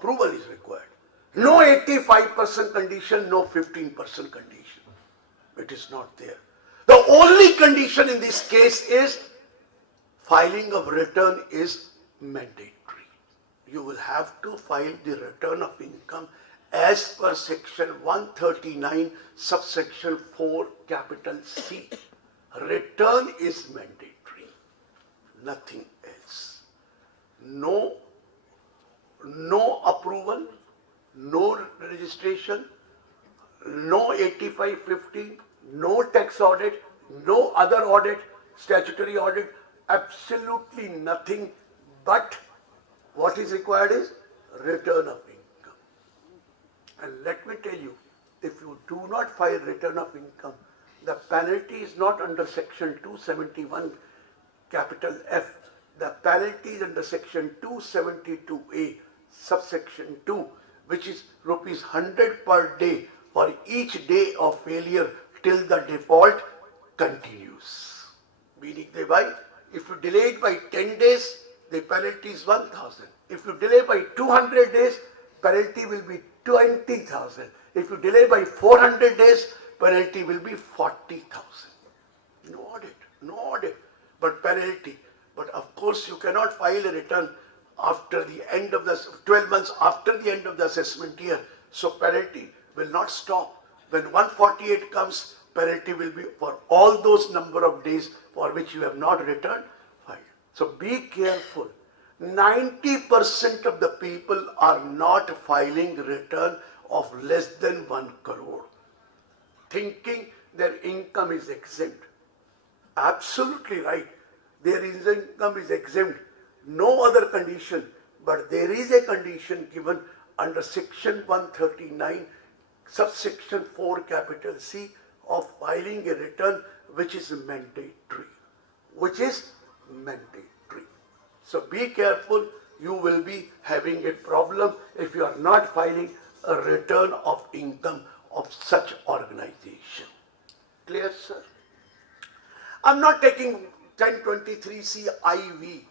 approval is required. No 85% condition, no 15% condition. It is not there. The only condition in this case is filing of return is mandatory. You will have to file the return of income as per section 139 subsection 4 capital C. Return is mandatory, nothing else. No approval, no registration, no 8550, no tax audit, no other audit, statutory audit, absolutely nothing, but what is required is return of income. And let me tell you, if you do not file return of income, the penalty is not under section 271 capital F. The penalty is under section 272A subsection 2, which is rupees 100 per day for each day of failure till the default continues. Meaning thereby, if you delay it by 10 days, the penalty is 1,000. If you delay by 200 days, penalty will be 20,000. If you delay by 400 days, penalty will be 40,000. No audit, but penalty. But of course, you cannot file a return after the end of the 12 months after the end of the assessment year. So penalty will not stop. When 148 comes, penalty will be for all those number of days for which you have not returned, filed. So be careful. 90% of the people are not filing return of less than 1 crore, thinking their income is exempt. Absolutely right. Their income is exempt. No other condition, but there is a condition given under section 139, subsection 4 capital C of filing a return which is mandatory. So be careful, you will be having a problem if you are not filing a return of income of such organization. Clear, sir? I'm not taking 1023C IV.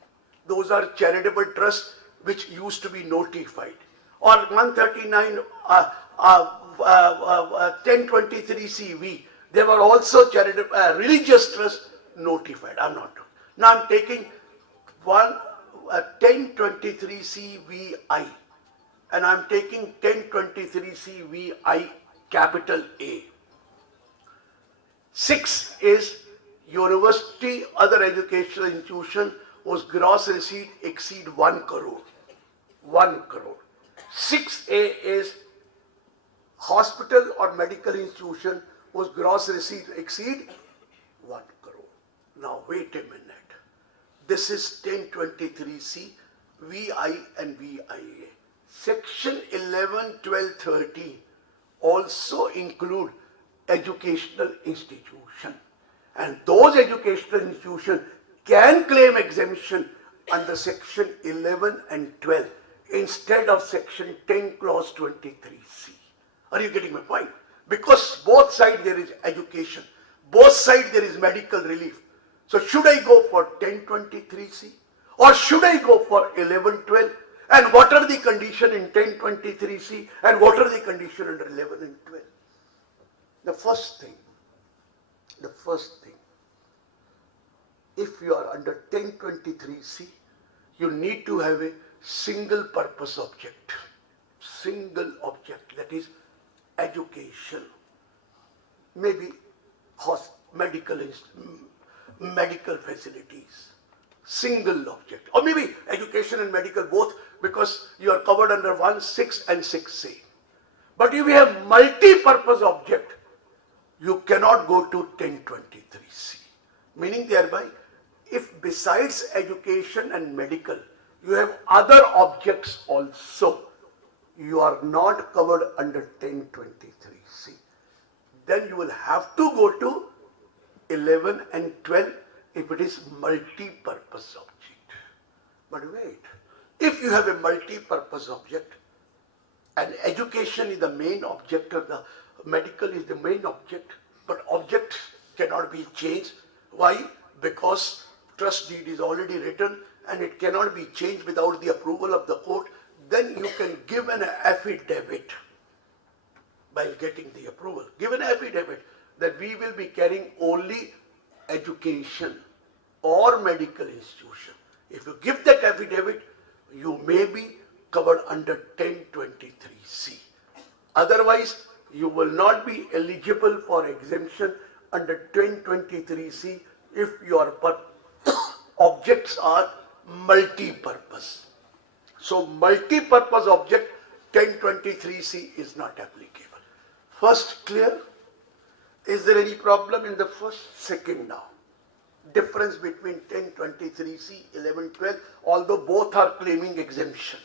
Those are charitable trusts which used to be notified. Or 139 1023CV. They were also charitable religious trusts notified. I'm not doing. Now I'm taking 1023CVI, and I'm taking 1023CVI capital A. 6 is university, other educational institution whose gross receipt exceed 1 crore. 1 crore. 6A is hospital or medical institution whose gross receipt exceed 1 crore. Now wait a minute. This is 1023C, VI and VIA. Section 11, 12, 13 also include educational institution. And those educational institutions can claim exemption under section 11 and 12 instead of section 10 clause 23C. Are you getting my point? Because both sides there is education, both sides there is medical relief. So should I go for 1023C or should I go for 1112? And what are the conditions in 1023C and what are the conditions under 11 and 12? The first thing, if you are under 1023C, you need to have a single purpose object. Single object, that is education, maybe medical facilities, single object, or maybe education and medical both, because you are covered under 1, 6 and 6A. But if you have multi-purpose object, you cannot go to 1023C. Meaning thereby, if besides education and medical, you have other objects also, you are not covered under 1023C. Then you will have to go to 11 and 12 if it is multi-purpose object. But wait, if you have a multi-purpose object and education is the main object or the medical is the main object, but object cannot be changed. Why? Because trust deed is already written and it cannot be changed without the approval of the court. then you can give an affidavit by getting the approval. Give an affidavit that we will be carrying only education or medical institution. If you give that affidavit, you may be covered under 1023C. Otherwise, you will not be eligible for exemption under 1023C if your objects are multi-purpose. So multi-purpose object 1023C is not applicable. First, clear? Is there any problem in the first? Second now. Difference between 1023C, 1112, although both are claiming exemption.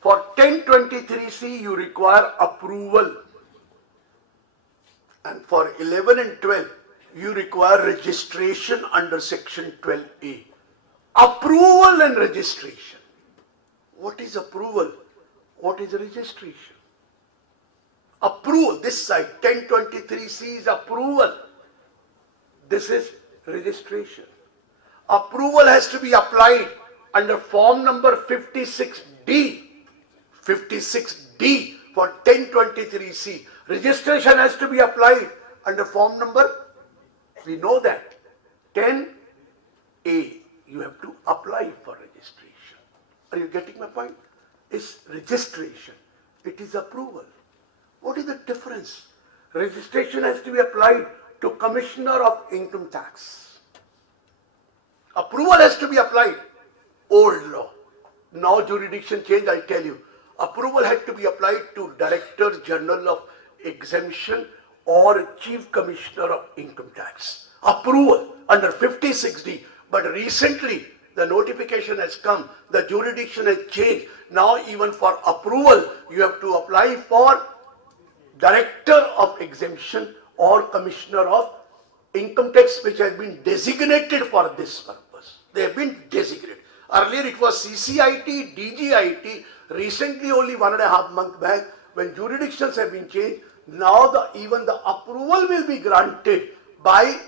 For 1023C, you require approval. And for 11 and 12, you require registration under section 12A. Approval and registration. What is approval? What is registration? Approval, this side, 1023C is approval. This is registration. Approval has to be applied under form number 56D. 56D for 1023C. Registration has to be applied under form number, we know that, 10A. You have to apply for registration. Are you getting my point? It's registration. It is approval. What is the difference? Registration has to be applied to Commissioner of Income Tax. Approval has to be applied. Old law. Now jurisdiction change, I tell you. Approval had to be applied to Director General of Exemption or Chief Commissioner of Income Tax. Approval under 56D. But recently, the notification has come, the jurisdiction has changed. Now even for approval, you have to apply for Director of Exemption or Commissioner of Income Tax, which has been designated for this purpose. They have been designated. Earlier it was CCIT, DGIT. Recently, only 1.5 months back, when jurisdictions have been changed, now even the approval will be granted by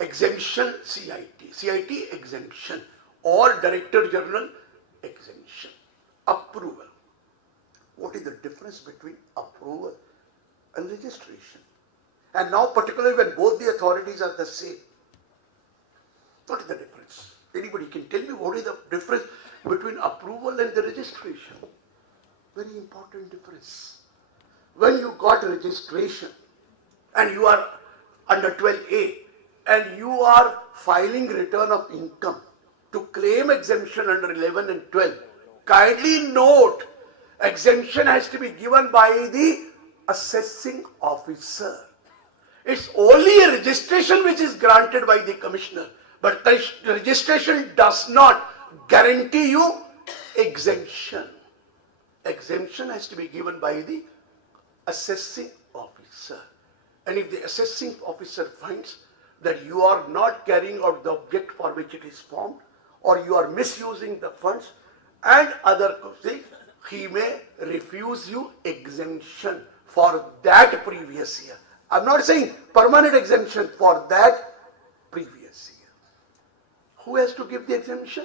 exemption CIT, CIT exemption or Director General exemption. Approval. What is the difference between approval and registration? And now particularly when both the authorities are the same. What is the difference? Anybody can tell me what is the difference between approval and the registration? Very important difference. When you got registration and you are under 12A and you are filing return of income to claim exemption under 11 and 12, kindly note, exemption has to be given by the assessing officer. It's only a registration which is granted by the commissioner, but the registration does not guarantee you exemption. Exemption has to be given by the assessing officer. And if the assessing officer finds that you are not carrying out the object for which it is formed, or you are misusing the funds and other things, he may refuse you exemption for that previous year. I'm not saying permanent exemption, for that previous year. Who has to give the exemption?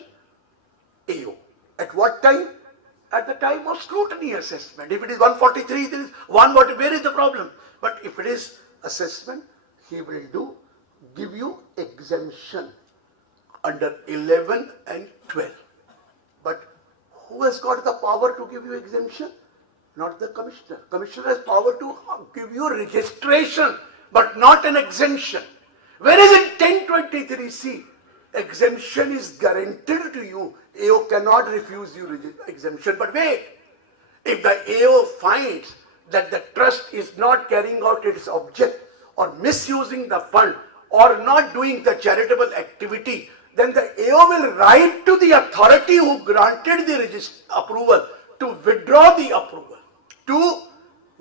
AO. At what time? At the time of scrutiny assessment. If it is 143, there is where is the problem? But if it is assessment, he will give you exemption under 11 and 12. But who has got the power to give you exemption? Not the commissioner. Commissioner has power to give you registration, but not an exemption. Whereas in 1023C, exemption is guaranteed to you. AO cannot refuse you exemption. But wait, if the AO finds that the trust is not carrying out its object or misusing the fund or not doing the charitable activity, then the AO will write to the authority who granted the approval to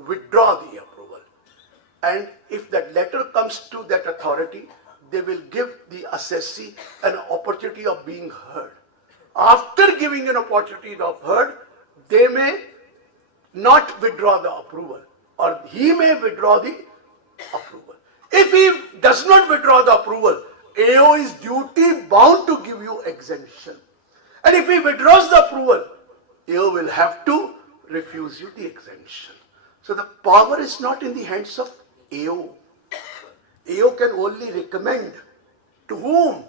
withdraw the approval. And if that letter comes to that authority, they will give the assessee an opportunity of being heard. After giving an opportunity of heard, they may not withdraw the approval, or he may withdraw the approval. If he does not withdraw the approval, AO is duty bound to give you exemption. And if he withdraws the approval, AO will have to refuse you the exemption. So the power is not in the hands of AO. AO can only recommend to whom?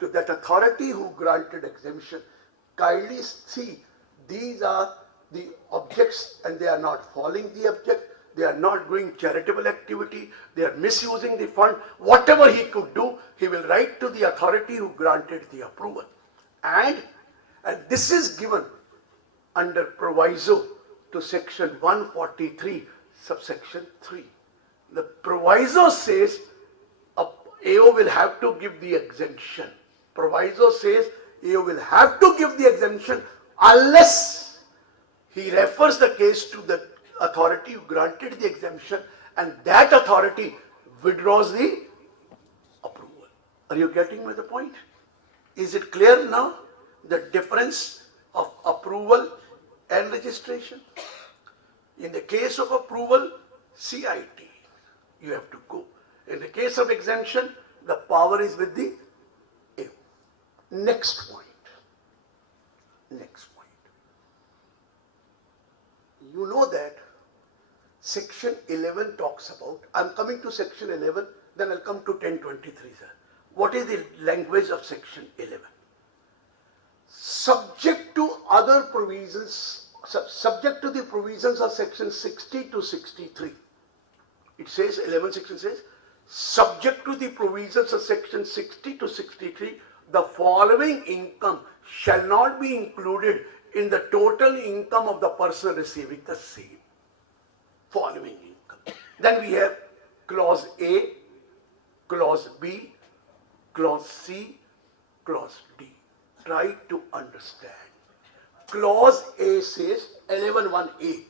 To that authority who granted exemption. Kindly see, these are the objects and they are not following the object, they are not doing charitable activity, they are misusing the fund. Whatever he could do, he will write to the authority who granted the approval. And this is given under proviso to section 143 subsection 3. The proviso says AO will have to give the exemption. Proviso says AO will have to give the exemption unless he refers the case to the authority who granted the exemption and that authority withdraws the approval. Are you getting me the point? Is it clear now? The difference of approval and registration. In the case of approval, CIT, you have to go. In the case of exemption, the power is with the AO. Next point. Next point. You know that section 11 talks about, I'm coming to section 11, then I'll come to 1023, sir. What is the language of section 11? Subject to other provisions, subject to the provisions of section 60 to 63. It says, 11 section says, subject to the provisions of section 60 to 63, the following income shall not be included in the total income of the person receiving the same. Following income. Then we have clause A, clause B, clause C, clause D. Try to understand. Clause A says, 11(1)(a),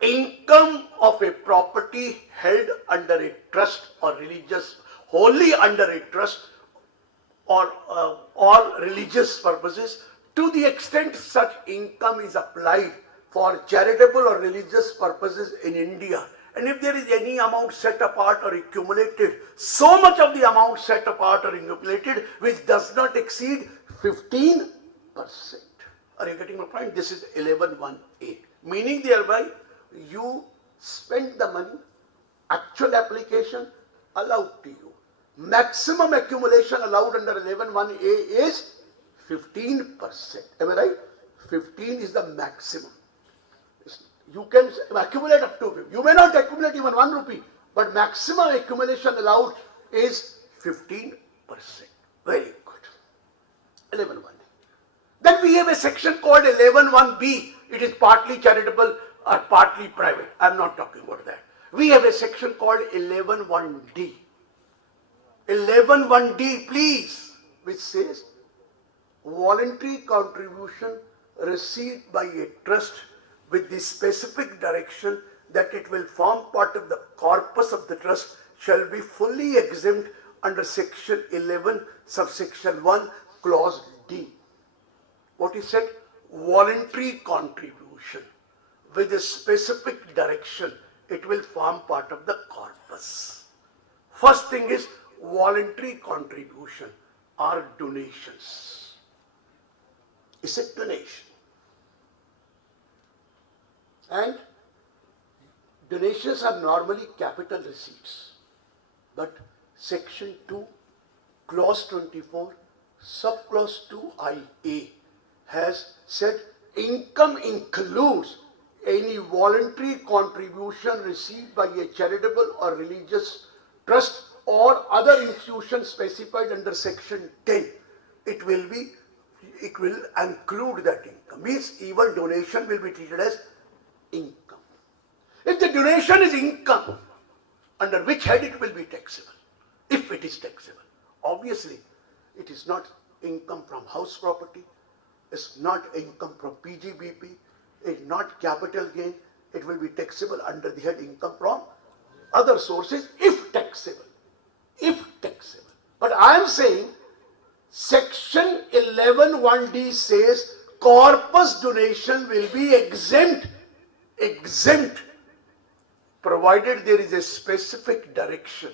income of a property held under a trust or religious, wholly under a trust or religious purposes, to the extent such income is applied for charitable or religious purposes in India. And if there is any amount set apart or accumulated, so much of the amount set apart or accumulated which does not exceed 15%. Are you getting my point? This is 11(1)(a). Meaning thereby, you spend the money, actual application allowed to you. Maximum accumulation allowed under 11(1)(a) is 15%. Am I right? 15 is the maximum. You can accumulate up to, you may not accumulate even 1 rupee, but maximum accumulation allowed is 15%. Very good. 11(1). Then we have a section called 11(1)(b). It is partly charitable or partly private. I am not talking about that. We have a section called 11(1)(d). 11(1)(d), please, which says voluntary contribution received by a trust with the specific direction that it will form part of the corpus of the trust shall be fully exempt under section 11 subsection 1 clause D. What is said? Voluntary contribution with a specific direction, it will form part of the corpus. First thing is voluntary contribution or donations. It's a donation. And donations are normally capital receipts. But section 2, clause 24, subclause 2IA has said income includes any voluntary contribution received by a charitable or religious trust or other institution specified under section 10. It will include that income. Means even donation will be treated as income. If the donation is income, under which head it will be taxable? If it is taxable. Obviously, it is not income from house property, it's not income from PGBP, it's not capital gain, it will be taxable under the head income from other sources if taxable. If taxable. But I am saying section 11(1)(d) says corpus donation will be exempt provided there is a specific direction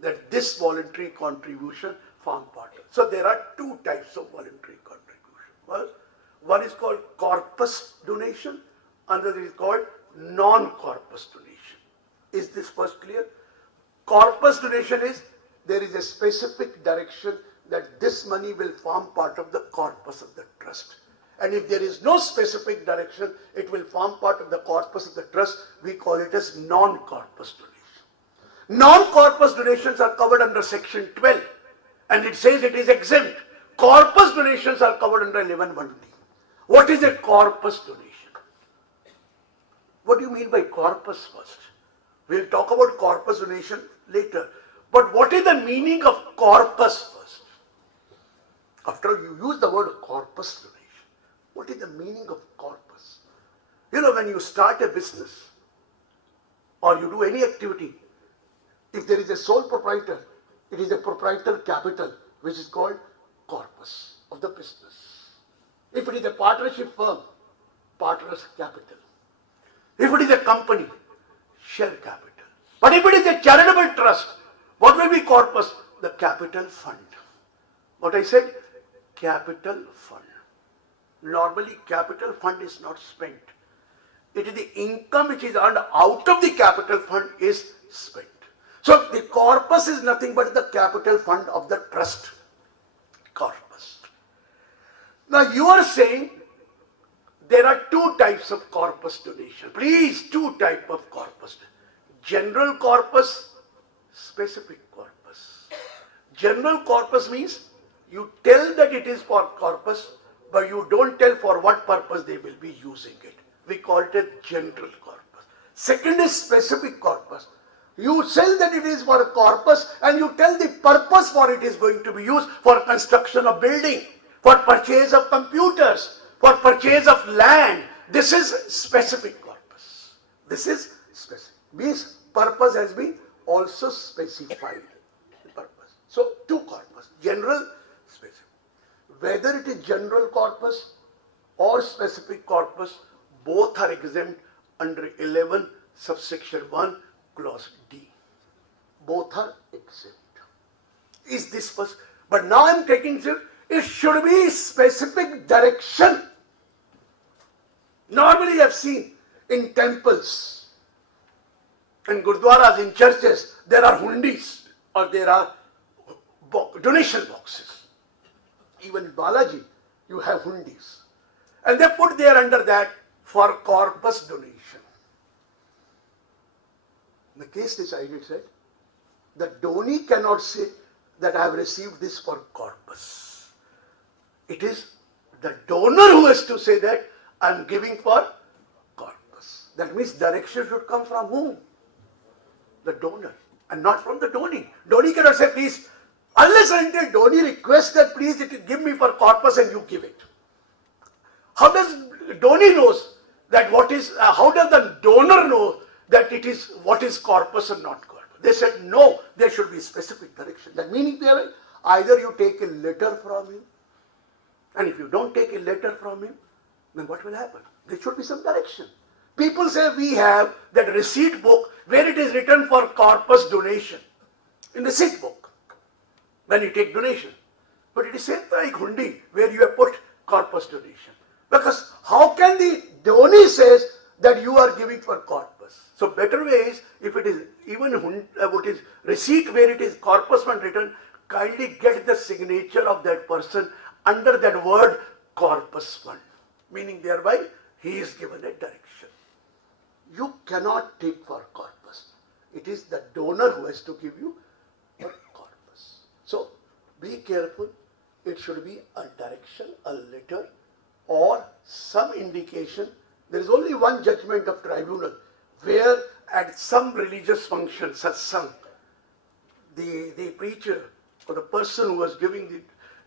that this voluntary contribution form part of. So there are two types of voluntary contribution. One is called corpus donation, another is called non-corpus donation. Is this first clear? Corpus donation is there is a specific direction that this money will form part of the corpus of the trust. And if there is no specific direction, it will form part of the corpus of the trust. We call it as non-corpus donation. Non-corpus donations are covered under section 12 and it says it is exempt. Corpus donations are covered under 11(1)(d). What is a corpus donation? What do you mean by corpus first? We'll talk about corpus donation later. But what is the meaning of corpus first? After all, you use the word corpus donation. What is the meaning of corpus? You know, when you start a business or you do any activity, if there is a sole proprietor, it is a proprietor capital which is called corpus of the business. If it is a partnership firm, partners capital. If it is a company, share capital. But if it is a charitable trust, what will be corpus? The capital fund. What I said? Capital fund. Normally, capital fund is not spent. It is the income which is earned out of the capital fund is spent. So, the corpus is nothing but the capital fund of the trust. Corpus. Now, you are saying there are two types of corpus donation. Please, two types of corpus. General corpus, specific corpus. General corpus means you tell that it is for corpus, but you don't tell for what purpose they will be using it. We call it a general corpus. Second is specific corpus. You say that it is for a corpus and you tell the purpose for it is going to be used for construction of building, for purchase of computers, for purchase of land. This is specific corpus. This is specific. Means purpose has been also specified. Purpose. So two corpus, general, specific. Whether it is general corpus or specific corpus, both are exempt under 11 subsection 1 clause D. Both are exempt. Is this first? But now I am taking it should be specific direction. Normally I have seen in temples, in gurdwaras, in churches, there are hundis or there are donation boxes. Even in Balaji, you have hundis. And they put there under that for corpus donation. The case decided said, the donee cannot say that I have received this for corpus. It is the donor who has to say that I am giving for corpus. That means direction should come from whom? The donor, and not from the donee. Donee cannot say, please, unless until donee requests that please it give me for corpus and you give it. How does donee knows that what is, how does the donor know that it is what is corpus and not corpus? They said no, there should be specific direction. That meaning either you take a letter from him, and if you don't take a letter from him, then what will happen? There should be some direction. People say we have that receipt book where it is written for corpus donation. In the receipt book, when you take donation. But it is said like hundi where you have put corpus donation. Because how can the donee says that you are giving for corpus? So better way is, if it is even what is receipt where it is corpus fund written, kindly get the signature of that person under that word corpus fund. Meaning thereby he is given a direction. You cannot take for corpus. It is the donor who has to give you for corpus. So be careful. It should be a direction, a letter, or some indication. There is only one judgment of tribunal where at some religious function, satsang, the preacher or the person who was giving the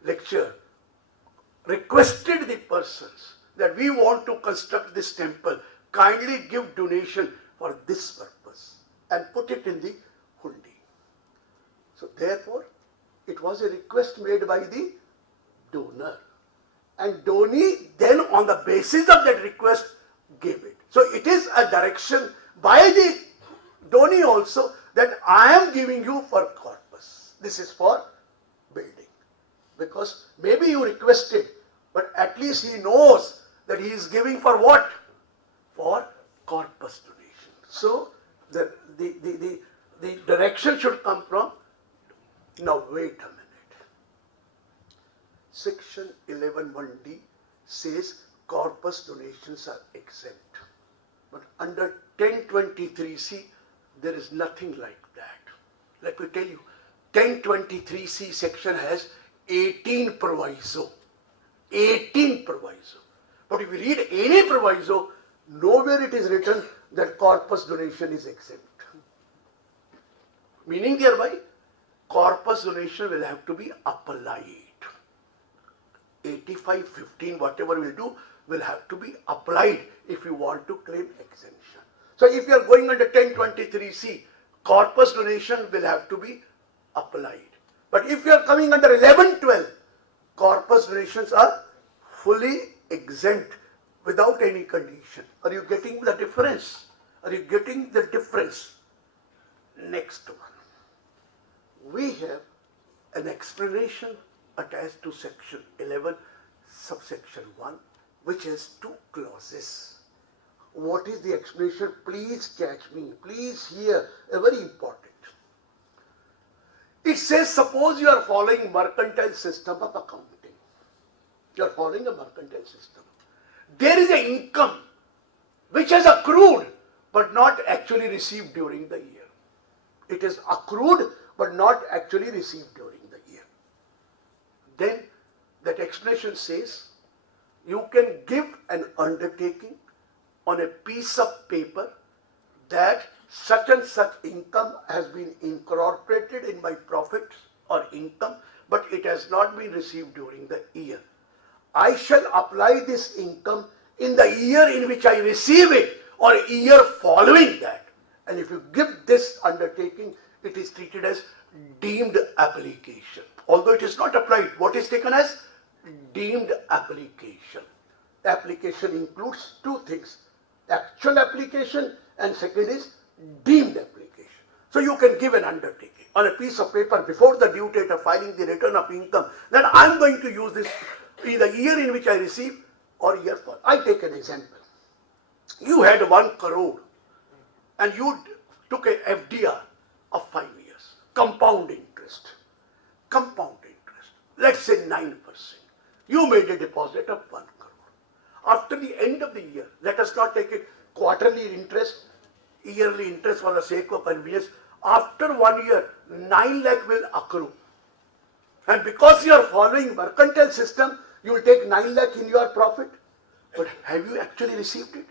lecture requested the persons that we want to construct this temple, kindly give donation for this purpose and put it in the hundi. So therefore, it was a request made by the donor. And donee then on the basis of that request gave it. So it is a direction by the donee also that I am giving you for corpus. This is for building. Because maybe you requested But at least he knows that he is giving for what? For corpus donation. So the direction should come from, now wait a minute. Section 11(1)(d) says corpus donations are exempt. But under 1023C, there is nothing like that. Let me tell you, 1023C section has 18 proviso. 18 proviso. But if you read any proviso, nowhere it is written that corpus donation is exempt. Meaning thereby, corpus donation will have to be applied. 85-15, whatever we'll do, will have to be applied if you want to claim exemption. So if you are going under 1023C, corpus donation will have to be applied. But if you are coming under 11-12, corpus donations are fully exempt without any condition. Are you getting the difference? Are you getting the difference? Next one. We have an explanation attached to section 11, subsection 1, which has two clauses. What is the explanation? Please catch me. Please hear. Very important. It says, suppose you are following mercantile system of accounting. You are following a mercantile system. There is an income which has accrued but not actually received during the year. It is accrued but not actually received during the year. Then that explanation says you can give an undertaking on a piece of paper that such and such income has been incorporated in my profits or income, but it has not been received during the year. I shall apply this income in the year in which I receive it or year following that. And if you give this undertaking, it is treated as deemed application. Although it is not applied, what is taken as deemed application? Application includes two things: actual application and second is deemed application. So you can give an undertaking on a piece of paper before the due date of filing the return of income that I am going to use this in the year in which I receive or year for. I take an example. You had 1 crore and you took a FDR of 5 years, compound interest, let's say 9%. You made a deposit of 1 crore. After the end of the year, let us not take it quarterly interest, yearly interest for the sake of convenience. After 1 year, 9 lakh will accrue. And because you are following mercantile system, you will take 9 lakh in your profit. But have you actually received it?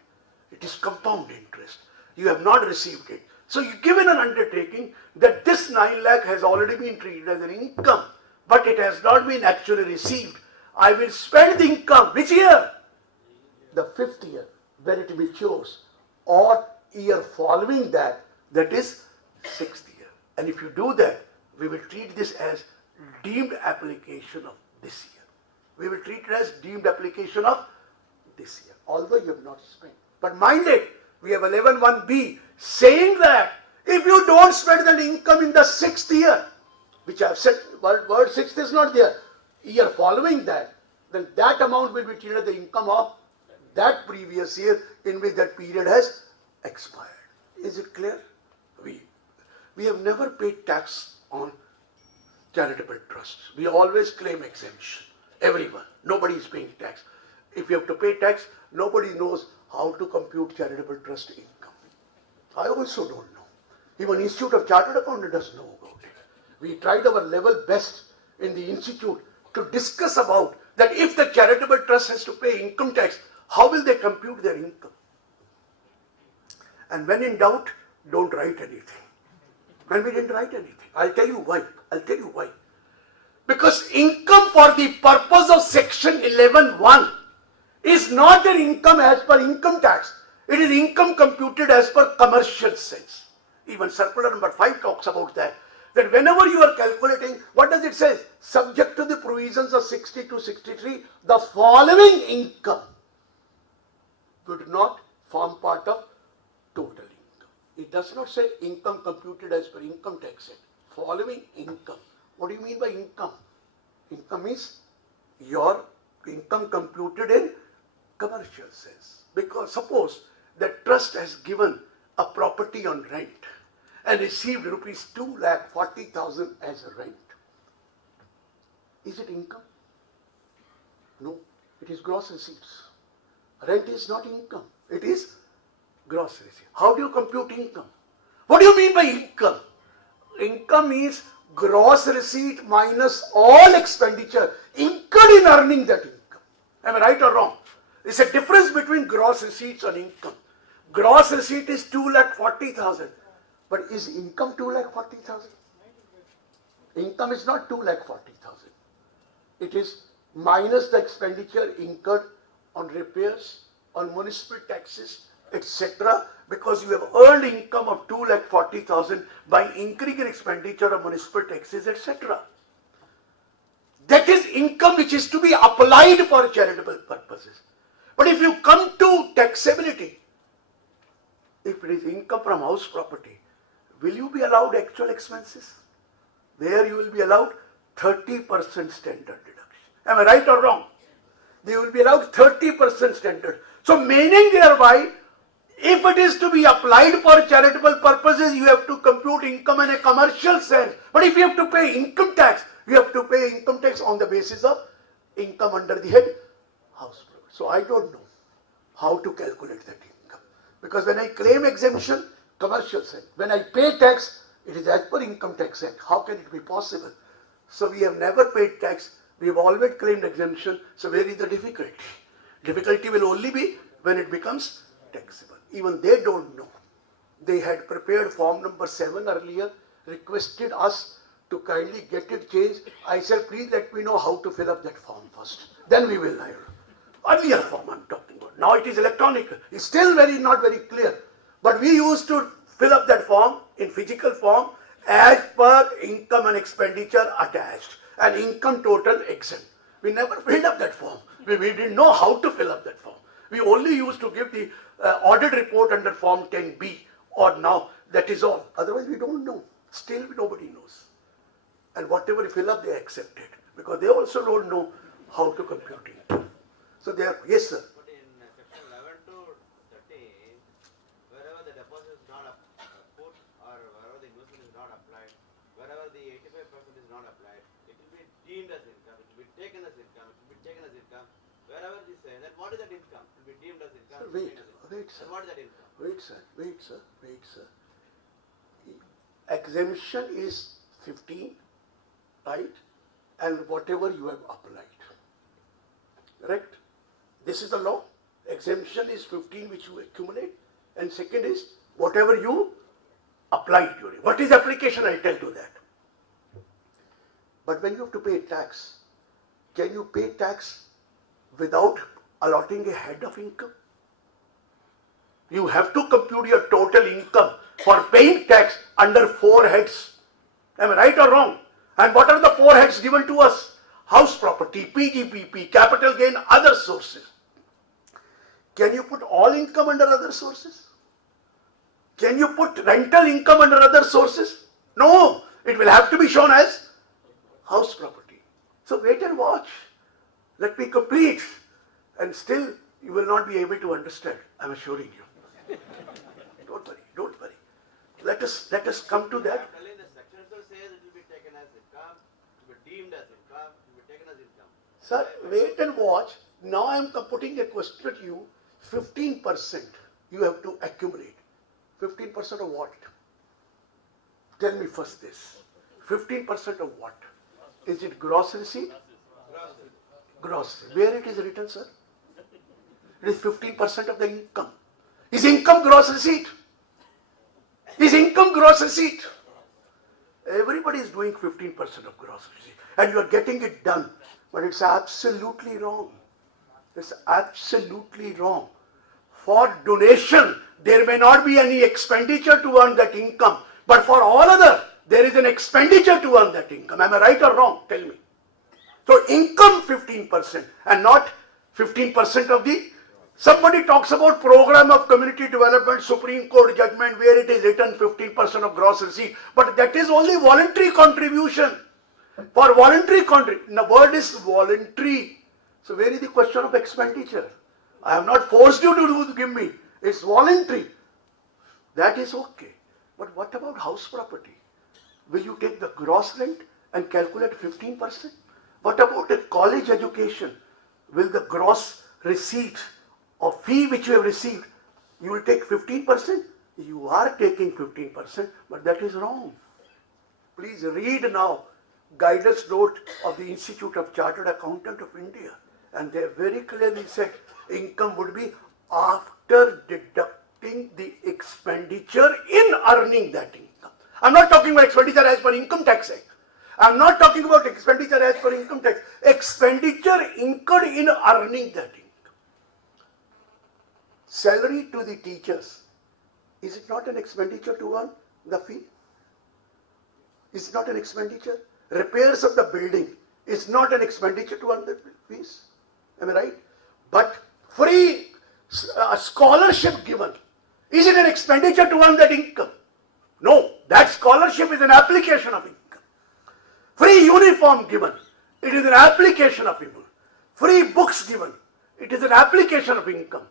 It is compound interest. You have not received it. So you given an undertaking that this 9 lakh has already been treated as an income, but it has not been actually received. I will spend the income. Which year? The 5th year, when it matures, or year following that, that is 6th year. And if you do that, we will treat this as deemed application of this year. We will treat it as deemed application of this year, although you have not spent. But mind it, we have 11(1)(b) saying that if you don't spend that income in the 6th year, which I have said, word 6th is not there, year following that, then that amount will be treated as the income of that previous year in which that period has expired. Is it clear? We have never paid tax on charitable trusts. We always claim exemption. Everyone. Nobody is paying tax. If you have to pay tax, nobody knows how to compute charitable trust income. I also don't know. Even Institute of Chartered Accountants doesn't know about it. We tried our level best in the institute to discuss about that if the charitable trust has to pay income tax, how will they compute their income? And when in doubt, don't write anything. And we didn't write anything. I'll tell you why. Because income for the purpose of section 11(1) is not an income as per income tax. It is income computed as per commercial sense. Even circular number 5 talks about that. That whenever you are calculating, what does it say? Subject to the provisions of 60 to 63, the following income would not form part of total income. It does not say income computed as per income tax act. Following income. What do you mean by income? Income is your income computed in commercial sense. Because suppose that trust has given a property on rent and received rupees 2,40,000 as a rent. Is it income? No, it is gross receipts. Rent is not income, it is gross receipt. How do you compute income? What do you mean by income? Income is gross receipt minus all expenditure incurred in earning that income. Am I right or wrong? It's a difference between gross receipts and income. Gross receipt is 2,40,000. But is income 2,40,000? Income is not 2,40,000. It is minus the expenditure incurred on repairs, on municipal taxes, etc. Because you have earned income of 2,40,000 by incurring an expenditure of municipal taxes, etc. That is income which is to be applied for charitable purposes. But if you come to taxability, if it is income from house property, will you be allowed actual expenses? There you will be allowed 30% standard deduction. Am I right or wrong? They will be allowed 30% standard. So meaning thereby, if it is to be applied for charitable purposes, you have to compute income in a commercial sense. But if you have to pay income tax, you have to pay income tax on the basis of income under the head house property. So I don't know how to calculate that income. Because when I claim exemption, commercial sense. When I pay tax, it is as per Income Tax Act. How can it be possible? So we have never paid tax. We have always claimed exemption. So where is the difficulty? Difficulty will only be when it becomes taxable. Even they don't know. They had prepared form number 7 earlier, requested us to kindly get it changed. I said, please let me know how to fill up that form first. Then we will hire. Earlier form I'm talking about. Now it is electronic. It's still not very clear. But we used to fill up that form in physical form as per income and expenditure attached and income total exempt. We never filled up that form. We didn't know how to fill up that form. We only used to give the audit report under form 10B or now. That is all. Otherwise we don't know. Still nobody knows. And whatever we fill up they accept it because they also don't know how to compute it. So they are, yes sir. But in section 11 to 13, wherever the deposit is not put or wherever the investment is not applied, wherever the 85% is not applied, it will be deemed as income, it will be taken as income, it will be taken as income. Wherever they say that what is that income? It will be deemed as income. Sir, wait sir. And what is that income? Wait sir. Exemption is 15, right? And whatever you have applied. Correct? This is the law. Exemption is 15 which you accumulate. And second is whatever you applied during. What is application? I'll tell you that. But when you have to pay tax, can you pay tax without allotting a head of income? You have to compute your total income for paying tax under 4 heads. Am I right or wrong? And what are the 4 heads given to us? House property, PGPP, capital gain, other sources. Can you put all income under other sources? Can you put rental income under other sources? No, it will have to be shown as house property. So wait and watch. Let me complete. And still you will not be able to understand, I'm assuring you. Don't worry. Let us come to that. I'm telling the section itself says it will be taken as income, it will be deemed as income, it will be taken as income. Sir, wait and watch. Now I am putting a question to you. 15% you have to accumulate. 15% of what? Tell me first this. 15% of what? Is it gross receipt? Gross. Where it is written, sir? It is 15% of the income. Is income gross receipt? Is income gross receipt? Everybody is doing 15% of gross receipt. And you are getting it done. But it's absolutely wrong. It's absolutely wrong. For donation, there may not be any expenditure to earn that income. But for all other, there is an expenditure to earn that income. Am I right or wrong? Tell me. So income 15% and not 15% of the... Somebody talks about program of community development, Supreme Court judgment where it is written 15% of gross receipt. But that is only voluntary contribution. For voluntary contribution, the word is voluntary. So where is the question of expenditure? I have not forced you to give me. It's voluntary. That is okay. But what about house property? Will you take the gross rent and calculate 15%? What about a college education? Will the gross receipt or fee which you have received, you will take 15%? You are taking 15%, but that is wrong. Please read now guidance note of the Institute of Chartered Accountant of India, and they very clearly said income would be after deducting the expenditure in earning that income. I'm not talking about expenditure as per income tax act. I'm not talking about expenditure as per income tax. Expenditure incurred in earning that income. Salary to the teachers, is it not an expenditure to earn the fee? Is it not an expenditure? Repairs of the building is not an expenditure to earn the fees. Am I right? But free scholarship given, is it an expenditure to earn that income? No, that scholarship is an application of income. Free uniform given, it is an application of income. Free books given, it is an application of income.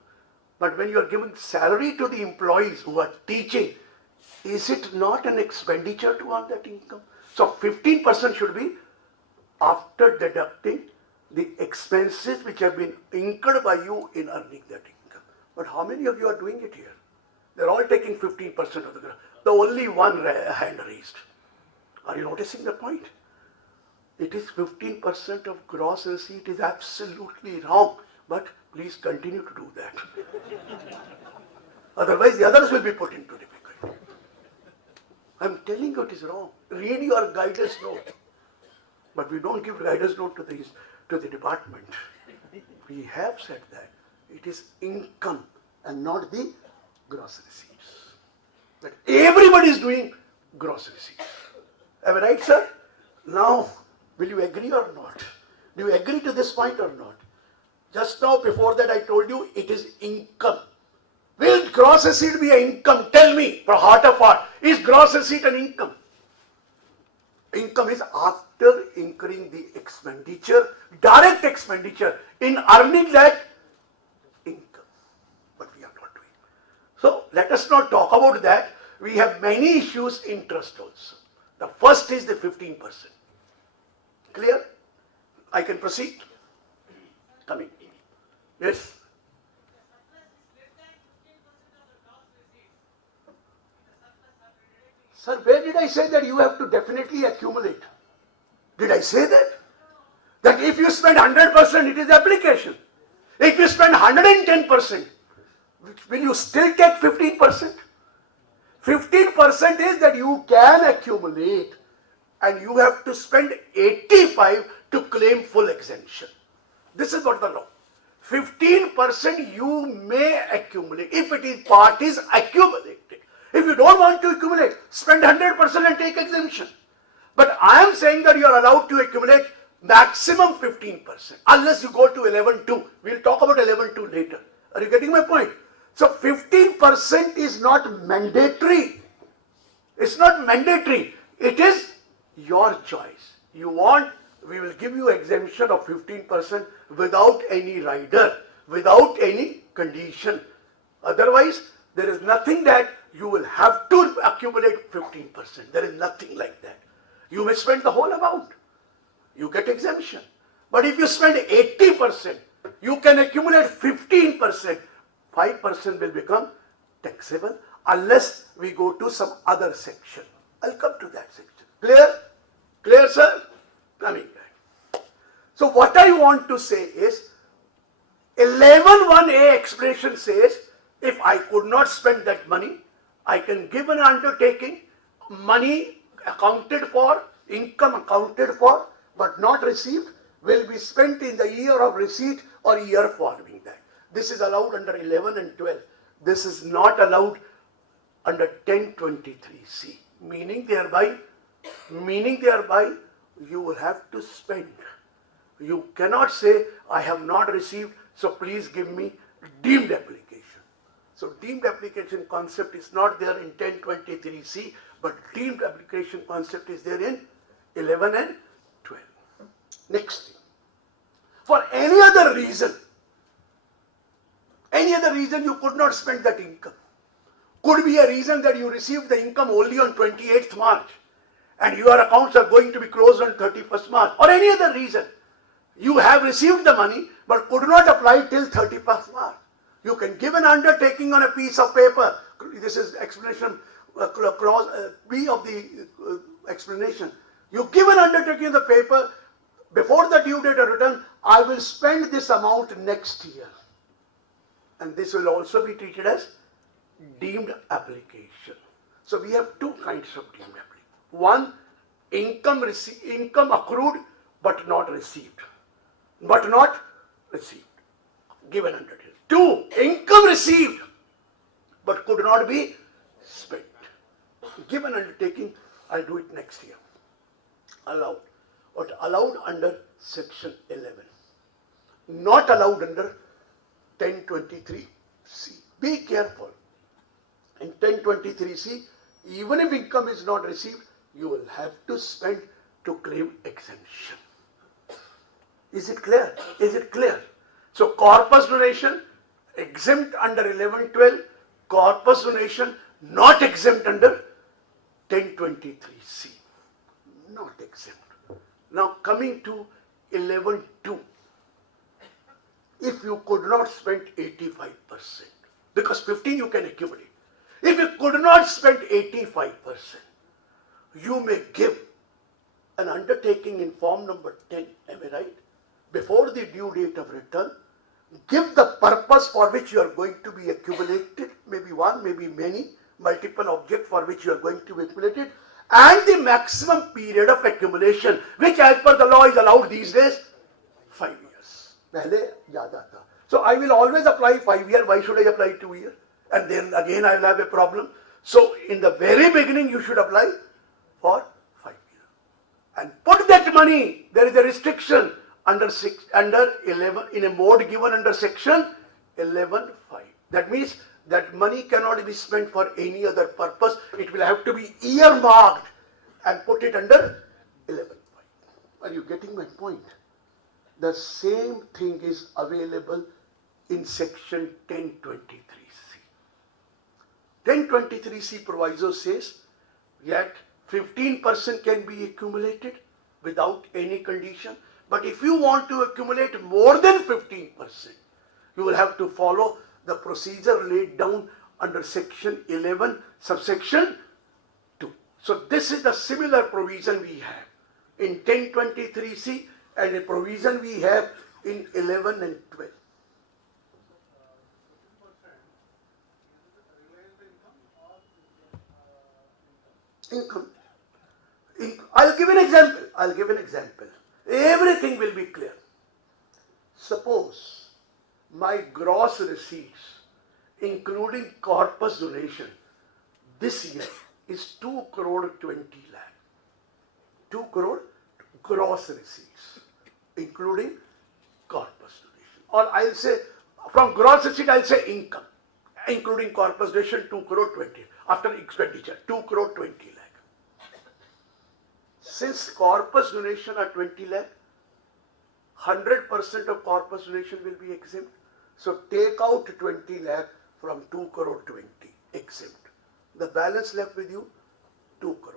But when you are giving salary to the employees who are teaching, is it not an expenditure to earn that income? So 15% should be after deducting the expenses which have been incurred by you in earning that income. But how many of you are doing it here? They're all taking 15% of the gross. The only one hand raised. Are you noticing the point? It is 15% of gross receipt is absolutely wrong. But please continue to do that. Otherwise the others will be put into difficulty. I'm telling you it is wrong. Read your guidance note. But we don't give guidance note to the department. We have said that it is income and not the gross receipts. That everybody is doing gross receipts. Am I right, sir? Now, will you agree or not? Do you agree to this point or not? Just now, before that, I told you it is income. Will gross receipt be an income? Tell me, for heart of heart, is gross receipt an income? Income is after incurring the expenditure, direct expenditure, in earning that income. But we are not doing. So, let us not talk about that. We have many issues in trust also. The first is the 15%. Clear? I can proceed? Coming. Yes? Sir, where did I say that you have to definitely accumulate? Did I say that? That if you spend 100%, it is application. If you spend 110%, will you still take 15%? 15% is that you can accumulate and you have to spend 85 to claim full exemption. This is what the law. 15% you may accumulate if it is part is accumulated. If you don't want to accumulate, spend 100% and take exemption. But I am saying that you are allowed to accumulate maximum 15% unless you go to 11.2. We'll talk about 11.2 later. Are you getting my point? So 15% is not mandatory. It's not mandatory. It is your choice. You want, we will give you exemption of 15% without any rider, without any condition. Otherwise, there is nothing that you will have to accumulate 15%. There is nothing like that. You may spend the whole amount. You get exemption. But if you spend 80%, you can accumulate 15%. 5% will become taxable unless we go to some other section. I'll come to that section. Clear? Clear, sir? Coming back. So what I want to say is 11.1a expression says if I could not spend that money, I can give an undertaking, money accounted for, income accounted for, but not received, will be spent in the year of receipt or year following that. This is allowed under 11 and 12. This is not allowed under 1023C. Meaning thereby, you will have to spend. You cannot say, I have not received, so please give me deemed application. So deemed application concept is not there in 1023C, but deemed application concept is there in 11 and 12. Next thing. for any other reason you could not spend that income. Could be a reason that you received the income only on 28th March and your accounts are going to be closed on 31st March, or any other reason. You have received the money but could not apply till 31st March. You can give an undertaking on a piece of paper. This is explanation, clause B of the explanation. You give an undertaking on the paper, before the due date of return, I will spend this amount next year. And this will also be treated as deemed application. So we have two kinds of deemed application. One, income accrued but not received. Given undertaking. Two, income received but could not be spent. Given undertaking, I'll do it next year. Allowed. But allowed under section 11. Not allowed under 1023C. Be careful. In 1023C, even if income is not received, you will have to spend to claim exemption. Is it clear? Is it clear? So corpus donation exempt under 1112, corpus donation not exempt under 1023C. Not exempt. Now coming to 11.2. If you could not spend 85%, because 15 you can accumulate. If you could not spend 85%, you may give an undertaking in form number 10, am I right? Before the due date of return, give the purpose for which you are going to be accumulated, maybe one, maybe many, multiple objects for which you are going to be accumulated, and the maximum period of accumulation, which as per the law is allowed these days, 5 years. So I will always apply 5 years. Why should I apply 2 years? And then again I will have a problem. So in the very beginning you should apply for 5 years. And put that money, there is a restriction under 11, in a mode given under section 11.5. That means that money cannot be spent for any other purpose. It will have to be earmarked and put it under 11.5. Are you getting my point? The same thing is available in section 1023C. 1023C proviso says that 15% can be accumulated without any condition. But if you want to accumulate more than 15%, you will have to follow the procedure laid down under section 11, subsection 2. So this is the similar provision we have in 1023C and a provision we have in 11 and 12. Income. I'll give an example. Everything will be clear. Suppose my gross receipts, including corpus donation, this year is 2 crore 20 lakh. 2 crore gross receipts, including corpus donation. Or I'll say, from gross receipt I'll say income, including corpus donation 2 crore 20. After expenditure, 2 crore 20 lakh. Since corpus donation are 20 lakh, 100% of corpus donation will be exempt. So take out 20 lakh from 2 crore 20, exempt. The balance left with you, 2 crore.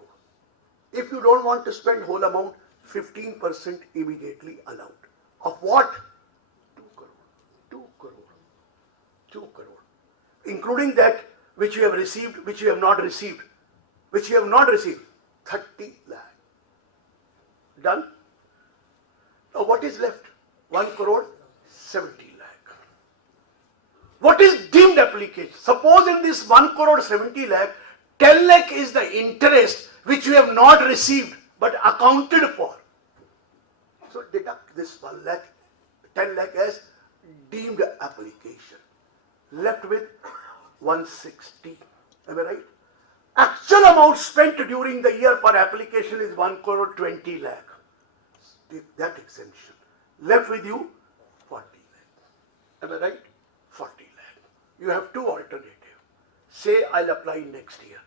If you don't want to spend whole amount, 15% immediately allowed. Of what? 2 crore, 2 crore, 2 crore. Including that which you have received, which you have not received, 30 lakh. Done? Now what is left? 1 crore 70 lakh. What is deemed application? Suppose in this 1 crore 70 lakh, 10 lakh is the interest which you have not received but accounted for. So deduct this 1 lakh, 10 lakh as deemed application. Left with 160. Am I right? Actual amount spent during the year for application is 1 crore 20 lakh. Take that exemption. Left with you 40 lakh. Am I right? 40 lakh. You have two alternatives. Say I'll apply next year.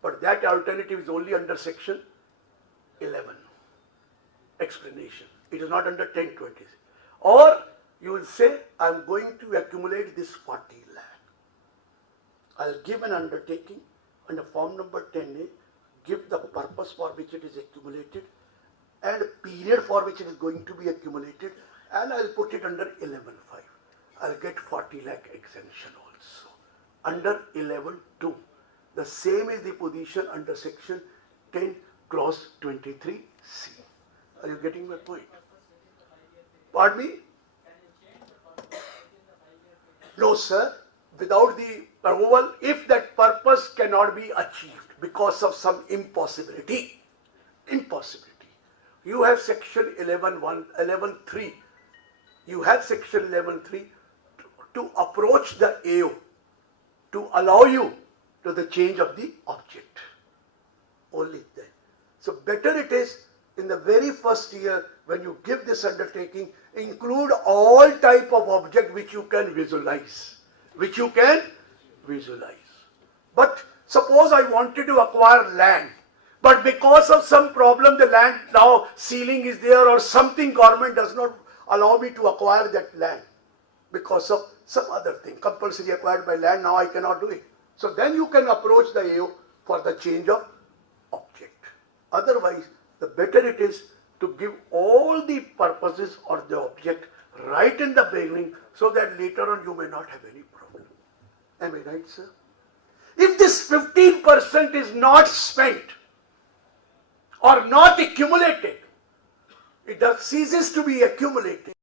But that alternative is only under section 11. Explanation. It is not under 1020. Or you will say, I am going to accumulate this 40 lakh. I'll give an undertaking under form number 10A, give the purpose for which it is accumulated and period for which it is going to be accumulated, and I'll put it under 11.5. I'll get 40 lakh exemption also. Under 11.2. The same is the position under section 10 clause 23C. Are you getting my point? Pardon me? No, sir. Without the approval, if that purpose cannot be achieved because of some impossibility, you have section 11.3. You have section 11.3 to approach the AO to allow you to the change of the object. Only then. So better it is in the very first year when you give this undertaking, include all type of object which you can visualize. But suppose I wanted to acquire land, but because of some problem the land now ceiling is there or something, government does not allow me to acquire that land because of some other thing, compulsory acquired by land, now I cannot do it. So then you can approach the AO for the change of object. Otherwise, the better it is to give all the purposes or the object right in the beginning so that later on you may not have any problem. Am I right, sir? If this 15% is not spent or not accumulated, it ceases to be accumulated.